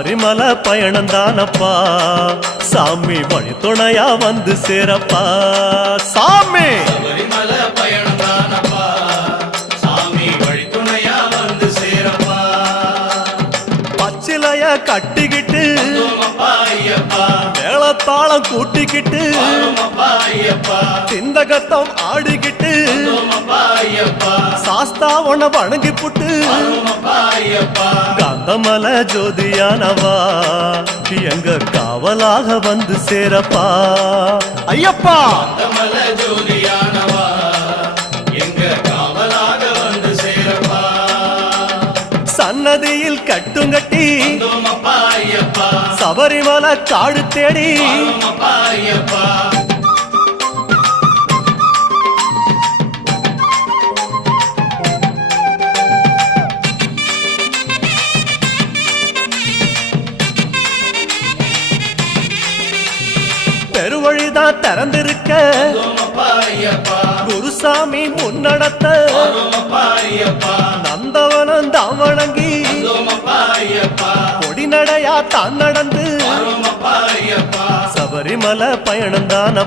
சபரிமலை பயணம் தானப்பா சாமி வழி துணையா வந்து சேரப்பா சாமி சபரிமலை பயணம் தானப்பா சாமி வழி துணையா வந்து சேரப்பா பச்சிலைய கட்டிக்கிட்டு ஐயப்பா மேளத்தாளம் கூட்டிக்கிட்டு ஐயப்பா சிந்தகத்தம் ஆடிக்கிட்டு ஐயப்பா சாஸ்தாவன வணங்கி புட்டு ஐயப்பா காந்தமல ஜோதியானவா எங்க காவலாக வந்து சேரப்பா ஐயப்பா காந்தமல ஜோதியானவா எங்க காவலாக வந்து சேரப்பா சன்னதியில் கட்டுங்கட்டி ஐயப்பா சபரிமலை காடு தேடி ஐயப்பா பெருவழிதான் திறந்திருக்க குருசாமி முன்னடத்த நந்தவனம் தான் வணங்கி கொடிநடையா தான் நடந்து சபரிமலை பயணம் தான